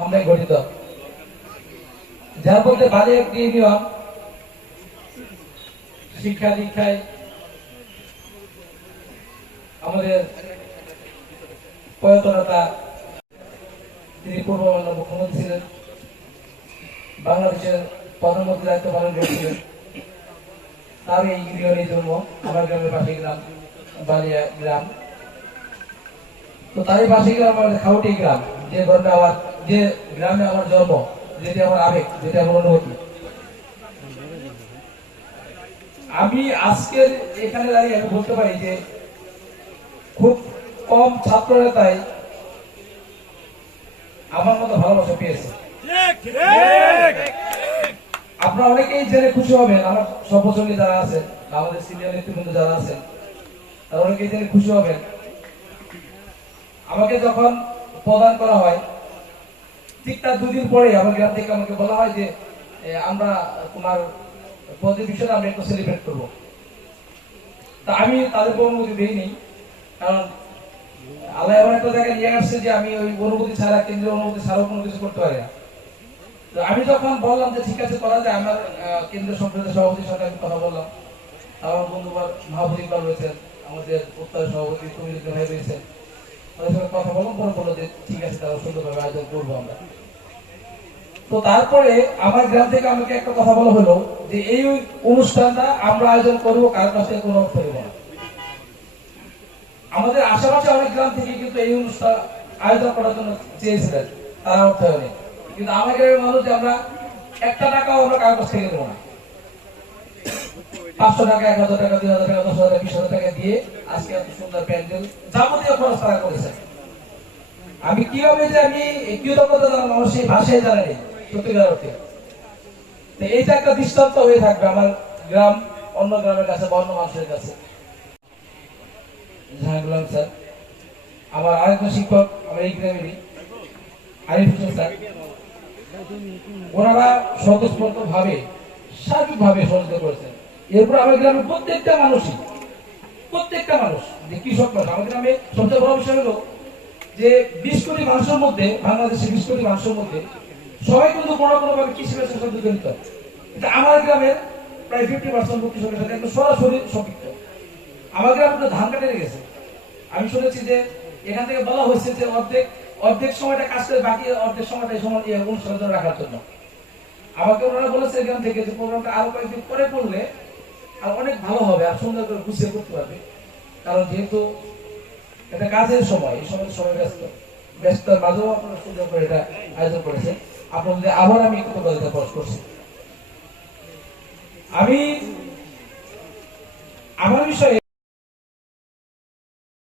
হামলায় গঠিত, যার মধ্যে বাজে একটি ইউনিয়ন শিক্ষা দীক্ষায় আমাদের প্রয়াত নেতা, তিনি পূর্ববাংলার মুখ্যমন্ত্রী ছিলেন, বাংলাদেশের প্রধানমন্ত্রী দায়িত্ব পালন করেছিলেন। তার এই ইউনিয়নের জন্ম আমার গ্রামের পাশে গ্রাম বালিয়া গ্রাম। তো তারই পাশে গ্রাম আমাদের খাউটি গ্রাম, যে গ্রামে আমার জন্ম, যেটি আমার আবেগ, যেটি আমার অনুভূতি। আমি আজকের এখানে দাঁড়িয়ে আমি বলতে পারি যে খুব কম ছাত্র নেতাই আমার মতো ভালোবাসা পেয়েছে। আপনারা অনেকেই জেনে খুশি হবেন, আমার সহযোগী যারা আছেন, আমাদের সিনিয়র নেতৃবৃন্দ যারা আছেন, তারা অনেকেই জেনে খুশি হবেন, আমাকে যখন প্রদান করা হয় ঠিক তার দুদিন পরে আমার গ্রাম থেকে আমাকে বলা হয় যে আমরা তোমার পদের বিষয়টা আমরা একটু সেলিব্রেট করবো। তা আমি তাদেরকে অনুমতি দিইনি, কারণ আল্লাহ এমন একটা জায়গায় নিয়ে আসছে যে আমি ওই অনুমতি ছাড়া, কেন্দ্রীয় অনুমতি ছাড়াও কোনো কিছু করতে পারি না। তো আমি যখন বললাম যে ঠিক আছে করা যায়, আমার কেন্দ্রীয় সংসদের সভাপতির সাথে আমি কথা বললাম, আমার বন্ধু মাহবুব ইকবাল রয়েছেন, আমাদের উত্তর সভাপতি কমিউনিটি ভাই রয়েছেন, তাদের সাথে কথা বললাম, পরে বললো যে ঠিক আছে তারা সুন্দরভাবে আয়োজন করবো আমরা। তো তারপরে আমার গ্রাম থেকে আমাকে একটা কথা বলা হলো যে এই অনুষ্ঠানটা আমরা আয়োজন করবো, কারোর কাছ থেকে কোনো অর্থ নেব না। আমাদের আশেপাশে অনেক গ্রাম থেকে কিন্তু এই অনুষ্ঠান আয়োজন করার জন্য চেয়েছিলেন, তারা অর্থ নেই, কিন্তু আমার গ্রামের মানুষ যে আমরা একটা টাকাও আমরা কারোর কাছ থেকে দেবো না। 500 টাকা, 1000 টাকা, 2000 টাকা, 10,000 টাকা, 20,000 টাকা দিয়ে আজকে এত সুন্দর প্যান্ডেল যাবতীয় খরচ তারা করেছেন। আমি কিভাবে যে আমি কৃতজ্ঞতা জানাবো আমার সেই ভাষায় জানাই সত্যিকার অর্থে। এইটা একটা দৃষ্টান্ত হয়ে থাকবে আমার গ্রাম অন্য গ্রামের কাছে বা অন্য মানুষের কাছে। জাহাঙ্গুলাম স্যার, আমার আরেকজন শিক্ষক আমার এই গ্রামেরই আরিফ হোসেন স্যার, ওনারা স্বতঃস্ফূর্ত ভাবে সার্বিকভাবে সহযোগিতা করেছেন। এরপর আমার গ্রামের প্রত্যেকটা মানুষ যে কৃষক মানুষ, আমাদের গ্রামে সবচেয়ে বড় বিষয় হলো যে 20 কোটি মানুষের মধ্যে, বাংলাদেশের 20 কোটি মানুষের মধ্যে সবাই কিন্তু বড় ভাবে কৃষি ব্যবসার সাথে জড়িত। কিন্তু আমার গ্রামের প্রায় 50% লোক কৃষকের সাথে একদম সরাসরি সম্পৃক্ত। আমার গ্রামে ধান কাটে গেছে। আমি শুনেছি যে এখান থেকে বলা হয়েছে যে অর্ধেক সময়টা কাজ করে, বাকি অর্ধেক সময়টা এই সময় অনুষ্ঠান রাখার জন্য। আমাকে ওনারা বলেছে এখান থেকে যে প্রোগ্রামটা আরো কয়েকদিন পরে করলে আর অনেক ভালো হবে, আর সুন্দর করে গুছিয়ে করতে পারবে, কারণ যেহেতু এটা কাজের সময়, এই সময় ব্যস্ততার মাঝেও আপনারা সুন্দর করে এটা আয়োজন করেছেন। আপনাদের আবার আমি কৃতজ্ঞতা প্রকাশ করছি। আমি আমার বিষয়ে